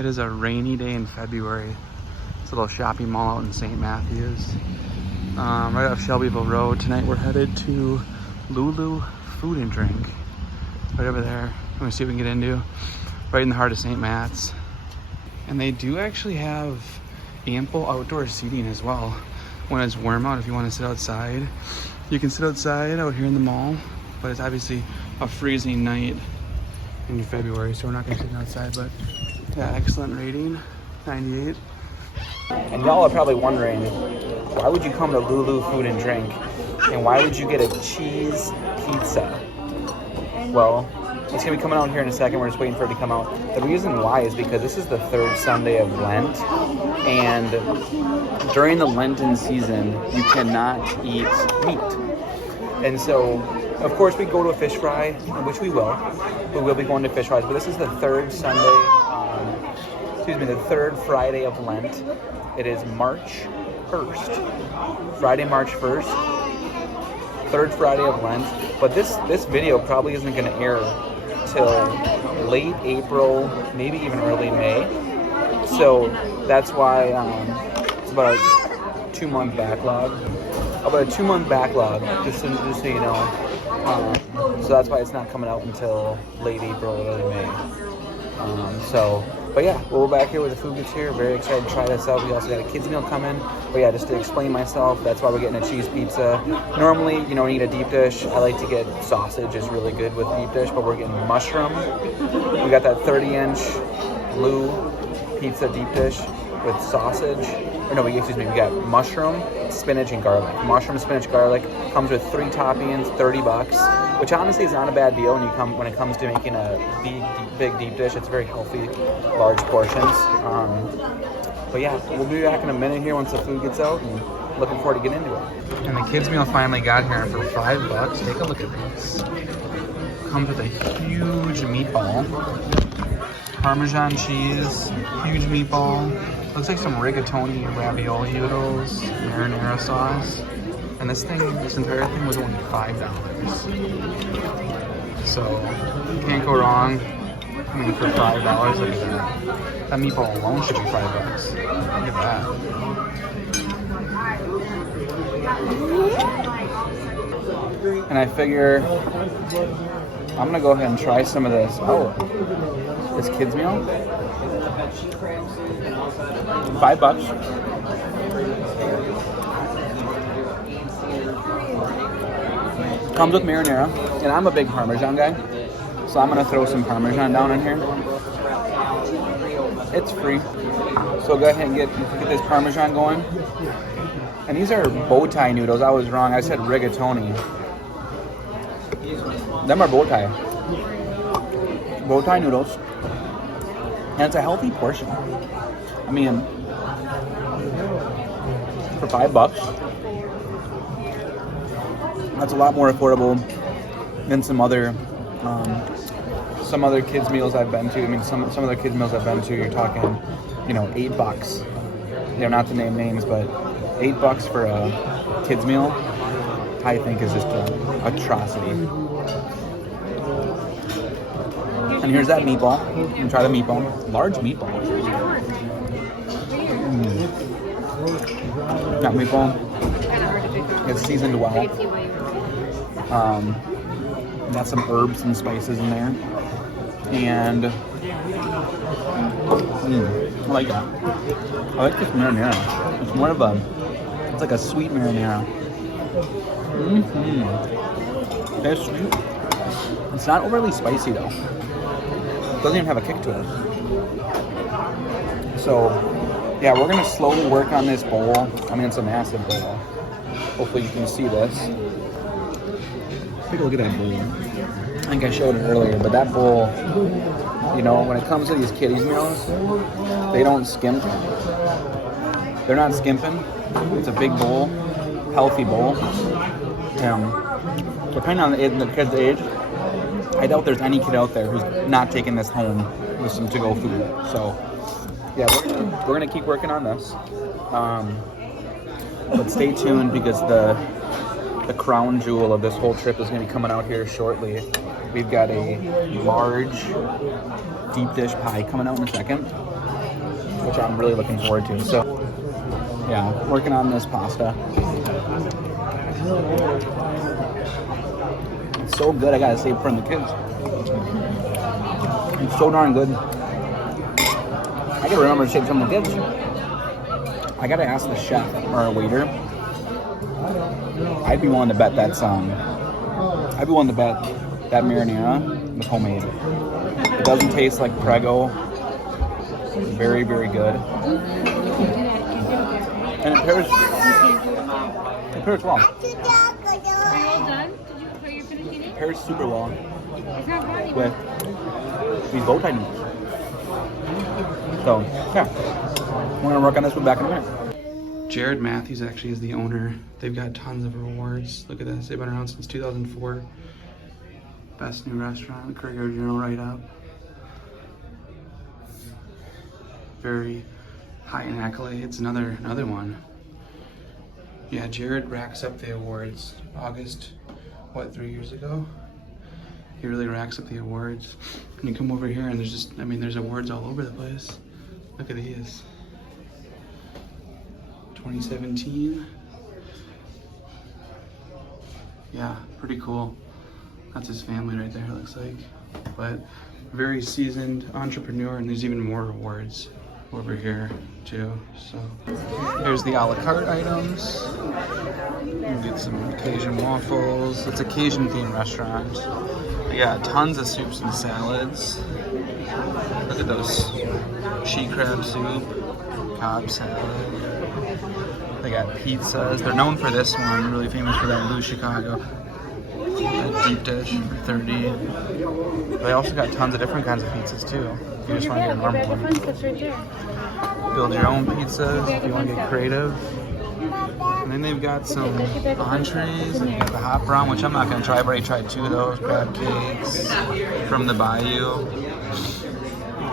It is a rainy day in February. It's a little shopping mall out in St. Matthews. Right off Shelbyville Road. Tonight we're headed to Lulu Food and Drink. Right over there. I'm gonna see what we can get into. Right in the heart of St. Matt's. And they do actually have ample outdoor seating as well. When it's warm out, if you want to sit outside, you can sit outside out here in the mall. But it's obviously a freezing night in February, so we're not gonna sit outside. But yeah, excellent rating, 98. And y'all are probably wondering, why would you come to Lulu Food and Drink? And why would you get a cheese pizza? Well, it's gonna be coming out here in a second. We're just waiting for it to come out. The reason why is because this is the third Sunday of Lent, and during the Lenten season, you cannot eat meat. And so, of course, we go to a fish fry, which we will. We will be going to fish fries, but this is the third the third Friday of Lent. It is March 1st. Friday, March 1st. Third Friday of Lent. But this video probably isn't going to air till late April, maybe even early May. So that's why it's about a 2-month backlog. Just so you know. So that's why it's not coming out until late April, early May. But yeah, we're back here with the food gets here. Very excited to try this out. We also got a kids meal coming. But yeah, just to explain myself, that's why we're getting a cheese pizza. Normally, you know, when you eat a deep dish, I like to get sausage. Is really good with deep dish, but we're getting mushroom. We got that 30-inch Lou pizza deep dish with sausage. We got mushroom, spinach, and garlic. Mushroom, spinach, garlic. Comes with 3 toppings, $30, which honestly is not a bad deal when it comes to making a big deep dish. It's very healthy, large portions. But yeah, we'll be back in a minute here once the food gets out, and looking forward to getting into it. And the kids meal finally got here for $5. Take a look at this. Comes with a huge meatball, Parmesan cheese, huge meatball. Looks like some rigatoni ravioli noodles, marinara sauce. And this entire thing was only $5. So, can't go wrong. I mean, for $5, look at that. That meatball alone should be $5. Look at that. And I figure I'm gonna go ahead and try some of this. Oh, this kids meal. $5. Comes with marinara, and I'm a big Parmesan guy, so I'm gonna throw some Parmesan down in here. It's free, so go ahead and get this Parmesan going. And these are bow tie noodles. I was wrong. I said rigatoni. Them are bow tie. Bow tie noodles, and it's a healthy portion. I mean, for $5, that's a lot more affordable than some other kids meals I've been to. I mean, some other kids meals I've been to, you're talking, $8. Not to name names, but $8 for a kids meal, I think is just an atrocity. And here's that meatball. You can try the meatball. Large meatball. That meatball, it's seasoned well. Got some herbs and spices in there. And I like that. I like this marinara. It's more of it's like a sweet marinara. It's sweet. It's not overly spicy though. It doesn't even have a kick to it. So, yeah, we're gonna slowly work on this bowl. I mean, it's a massive bowl. Hopefully you can see this. Take a look at that bowl. I think I showed it earlier, but that bowl, when it comes to these kiddies meals, they don't skimp. They're not skimping. It's a big bowl, healthy bowl. Depending on the kid's age, I doubt there's any kid out there who's not taking this home with some to-go food. So, yeah, we're gonna keep working on this. But stay tuned because the crown jewel of this whole trip is gonna be coming out here shortly. We've got a large deep dish pie coming out in a second. which I'm really looking forward to. So, yeah, working on this pasta. It's so good, I gotta save it for the kids. It's so darn good. I gotta remember to save some of the kids. I gotta ask the chef or a waiter. I'd be willing to bet that marinara was homemade. It doesn't taste like Prego. Very, very good. And it pairs well. Are you all done? Are you finished eating? It pairs super well It's not funny. with these bow tie noodles. So, yeah. We're gonna work on this one back in a minute. Jared Matthews actually is the owner. They've got tons of rewards. Look at this. They've been around since 2004. Best new restaurant, Courier Journal write-up. Very high in accolades. Another one. Yeah, Jared racks up the awards. August, 3 years ago? He really racks up the awards. And you come over here and there's awards all over the place. Look at these. 2017. Yeah, pretty cool. That's his family right there, it looks like. But very seasoned entrepreneur, and there's even more rewards over here too. So here's the a la carte items. You can get some Cajun waffles. It's a Cajun themed restaurant. They got tons of soups and salads. Look at those. She crab soup, Cobb salad. They got pizzas. They're known for this one, really famous for that Blue Chicago. That deep dish for 30. They also got tons of different kinds of pizzas too. If you just want to get a normal one. Build your own pizzas if you want to get creative. And then they've got some entrees. They've got the hot brown, which I'm not going to try. I've already tried 2 of those. Crab cakes from the Bayou.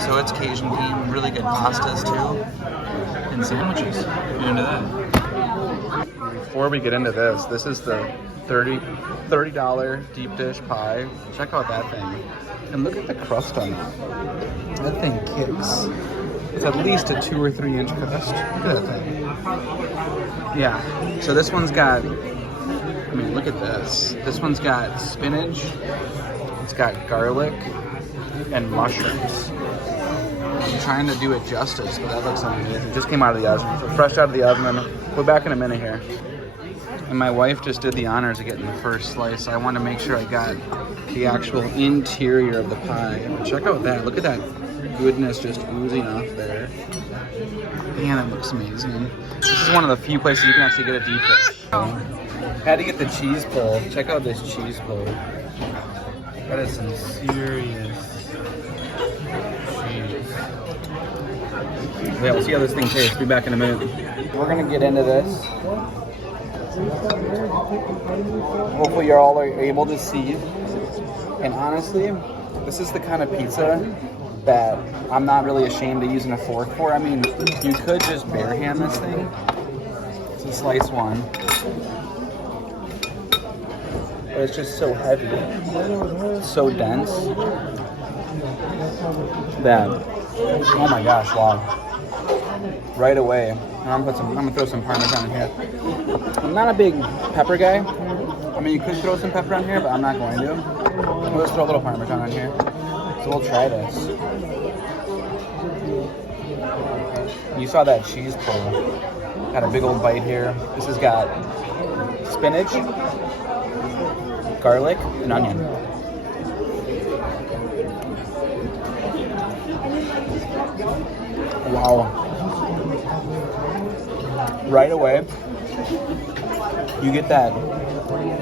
So it's Cajun themed, really good pastas too. And sandwiches, if you're into that. Before we get into this, this is the $30 deep dish pie. Check out that thing. And look at the crust on that. That thing kicks. It's at least a 2 or 3 inch crust. Look at that thing. Yeah, so this one's got, look at this. This one's got spinach, it's got garlic, and mushrooms. I'm trying to do it justice, but that looks amazing. It just came out of the oven, so fresh out of the oven. We'll be back in a minute here. And my wife just did the honors of getting the first slice. So I want to make sure I got the actual interior of the pie. Check out that. Look at that goodness just oozing off there. Man, it looks amazing. This is one of the few places you can actually get a deep dish. Had to get the cheese pull. Check out this cheese pull. That is some serious cheese. Yeah, we'll see how this thing tastes. Be back in a minute. We're gonna get into this. Hopefully you're all able to see. And honestly, this is the kind of pizza that I'm not really ashamed of using a fork for. You could just bare hand this thing. So slice one. But it's just so heavy. It's so dense. That, oh my gosh, wow. Right away. I'm gonna throw some Parmesan in here. I'm not a big pepper guy. You could throw some pepper on here, but I'm not going to. We'll just throw a little Parmesan on here. So we'll try this. You saw that cheese pull. Got a big old bite here. This has got spinach, garlic, and onion. Wow. Right away, you get that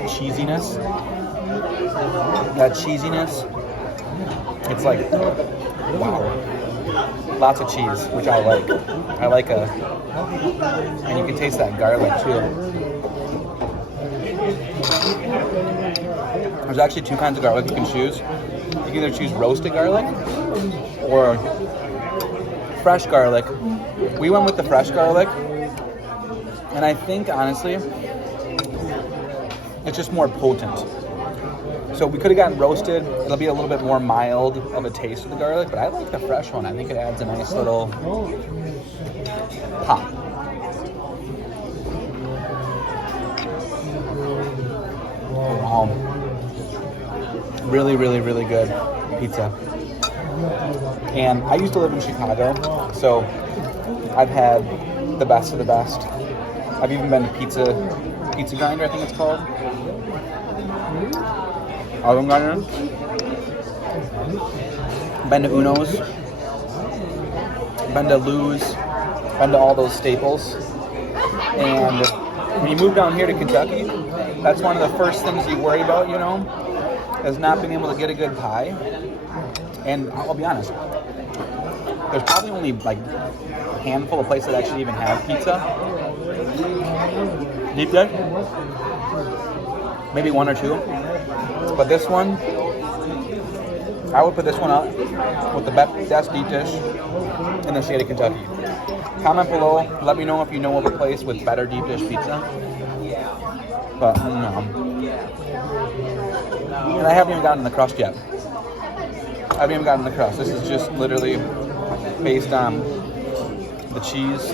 cheesiness. It's like, wow. Lots of cheese, which I like. And you can taste that garlic too. There's actually 2 kinds of garlic you can choose. You can either choose roasted garlic or fresh garlic. We went with the fresh garlic. And I think, honestly, it's just more potent. So we could have gotten roasted. It'll be a little bit more mild of a taste of the garlic, but I like the fresh one. I think it adds a nice little pop. Wow. Really, really, really good pizza. And I used to live in Chicago, so I've had the best of the best. I've even been to Pizza Grinder, I think it's called. Olive Grinder. Been to Uno's. Been to Lou's. Been to all those staples. And when you move down here to Kentucky, that's one of the first things you worry about, you know, is not being able to get a good pie. And I'll be honest, there's probably only like a handful of places that actually even have pizza. Deep dish? Maybe one or two. But this one, I would put this one up with the best deep dish in the state of Kentucky. Comment below, let me know if you know of a place with better deep dish pizza. But no. And I haven't even gotten the crust yet. I haven't even gotten the crust. This is just literally based on the cheese.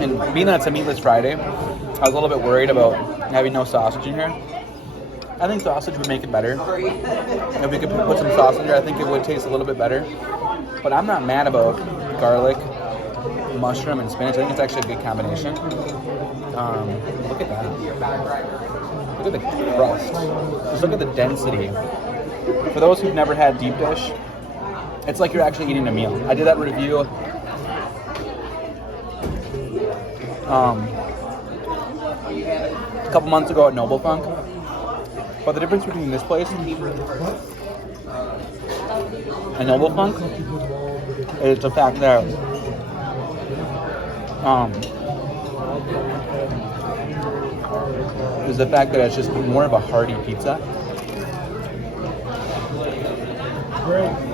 And being that it's a meatless Friday, I was a little bit worried about having no sausage in here. I think sausage would make it better. If we could put some sauce in there, I think it would taste a little bit better. But I'm not mad about garlic, mushroom, and spinach. I think it's actually a good combination. Look at that. Look at the crust. Just look at the density. For those who've never had deep dish, it's like you're actually eating a meal. I did that review a couple months ago at Noble Funk. But the difference between this place and Noble Funk is the fact that it's just more of a hearty pizza.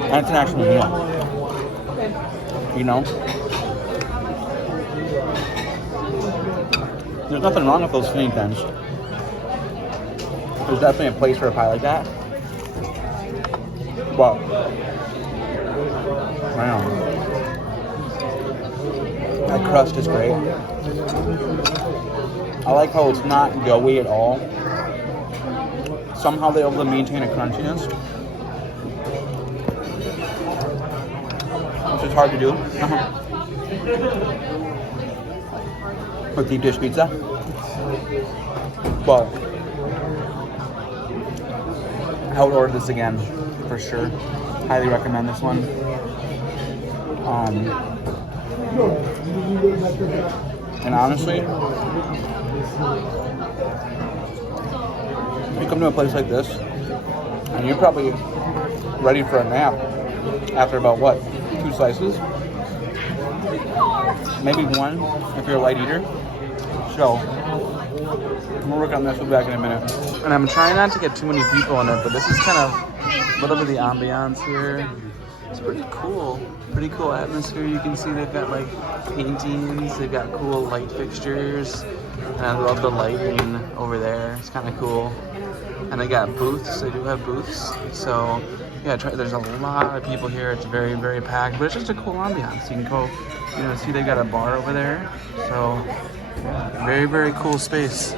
And it's an actual meal. You know? There's nothing wrong with those skinny thins. There's definitely a place for a pie like that. But I don't know. That crust is great. I like how it's not doughy at all. Somehow they're able to maintain a crunchiness, which is hard to do with deep dish pizza. But I would order this again for sure. Highly recommend this one. And honestly, if you come to a place like this, and you're probably ready for a nap after about what, 2 slices? Maybe 1 if you're a light eater. So, we'll work on this. We'll be back in a minute. And I'm trying not to get too many people in it, but this is kind of a little bit of the ambiance here. It's pretty cool. Pretty cool atmosphere. You can see they've got like paintings, they've got cool light fixtures, and I love the lighting over there. It's kind of cool. And they got booths. They do have booths. So yeah, there's a lot of people here. It's very, very packed, but it's just a cool ambiance. You can go, you know, see they got a bar over there. So very, very cool space.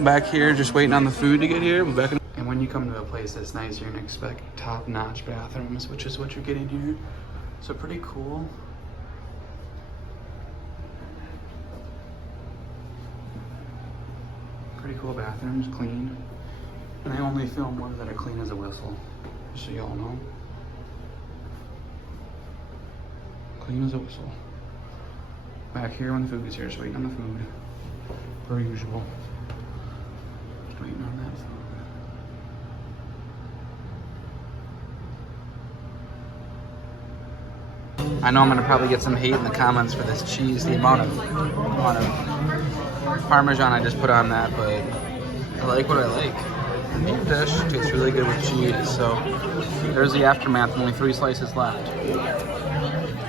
Back here, just waiting on the food to get here. We're back in. And when you come to a place that's nice, you're gonna expect top-notch bathrooms, which is what you're getting here. So pretty cool. Pretty cool bathrooms, clean. And I only film ones that are clean as a whistle, just so y'all know. Clean as a whistle. Back here when the food gets here, just waiting on the food. Per usual. Just waiting on that food. I know I'm gonna probably get some hate in the comments for this cheese, the amount of Parmesan I just put on that, but I like what I like. Deep dish tastes really good with cheese, so there's the aftermath, only 3 slices left.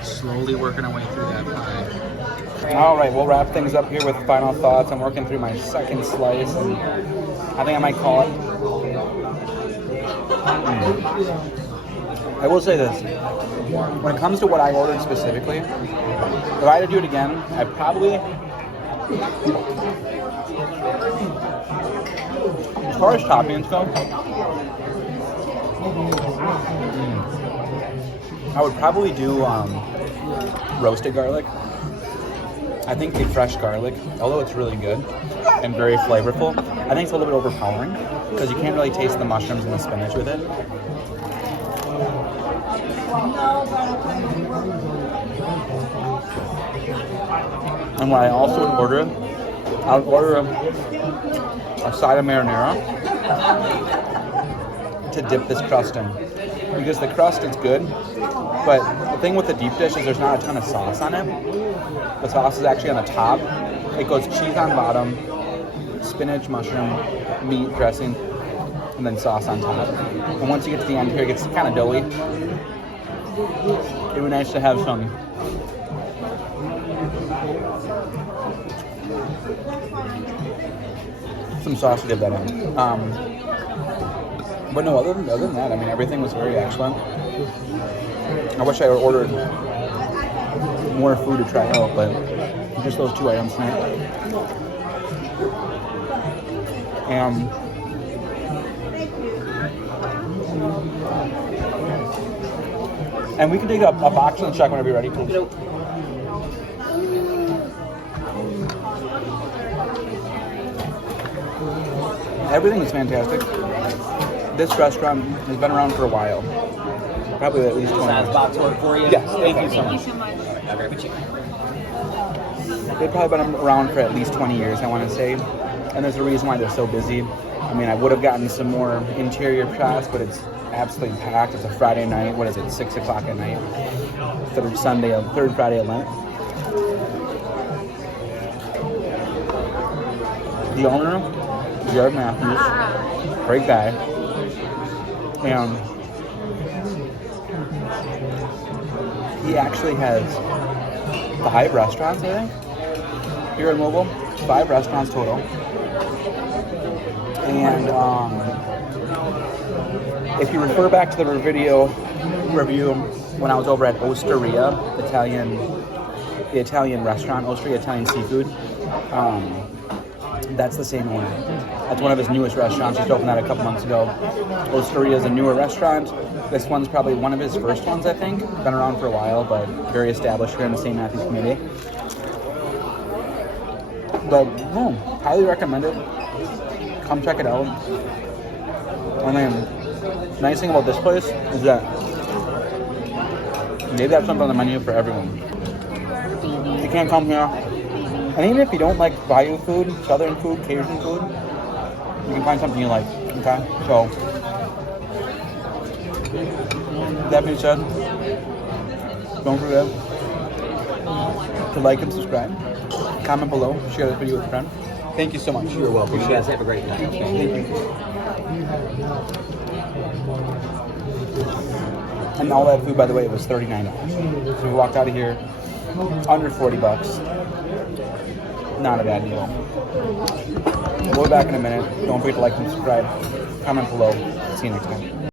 Slowly working our way through that pie. All right, we'll wrap things up here with final thoughts. I'm working through my second slice, and I think I might call it. I will say this. When it comes to what I ordered specifically, if I had to do it again, I probably, as far as toppings go, I would probably do roasted garlic. I think the fresh garlic, although it's really good and very flavorful, I think it's a little bit overpowering because you can't really taste the mushrooms and the spinach with it. And what I also would order, I would order a side of marinara to dip this crust in. Because the crust is good, but the thing with the deep dish is there's not a ton of sauce on it. The sauce is actually on the top. It goes cheese on bottom, spinach, mushroom, meat, dressing, and then sauce on top. And once you get to the end here, it gets kind of doughy. It would be nice to have some sauce to dip that in. But no, other than that, I mean, everything was very excellent. I wish I had ordered more food to try out, but just those 2 items tonight. And we can take a box and check whenever you're ready, please. Everything is fantastic. This restaurant has been around for a while. Probably at least 20 years. Size box work for you? Yes, thank you so much. I'll grab a chicken. They've probably been around for at least 20 years, I want to say. And there's a reason why they're so busy. I mean, I would have gotten some more interior shots, but it's absolutely packed. It's a Friday night. What is it, 6 o'clock at night? Third Friday of Lent. The owner, Jared Matthews, great guy. And he actually has 5 restaurants, I think, here in Louisville. 5 restaurants total. And if you refer back to the video review when I was over at Osteria, the Italian restaurant, Osteria Italian Seafood, that's the same owner. That's one of his newest restaurants. Just opened that a couple months ago. Osteria is a newer restaurant. This one's probably one of his first ones, I think. Been around for a while, but very established here in the St. Matthews community. But no, highly recommend it. Come check it out. And then, nice thing about this place is that they have something on the menu for everyone. You can't come here. And even if you don't like Bayou food, Southern food, Cajun food, you can find something you like. Okay? So, that being said, don't forget to like and subscribe. Comment below. Share this video with a friend. Thank you so much. You're welcome. You guys have a great night. Thank you. And all that food, by the way, it was $39. So we walked out of here under $40. Not a bad deal. We'll be back in a minute. Don't forget to like and subscribe. Comment below. See you next time.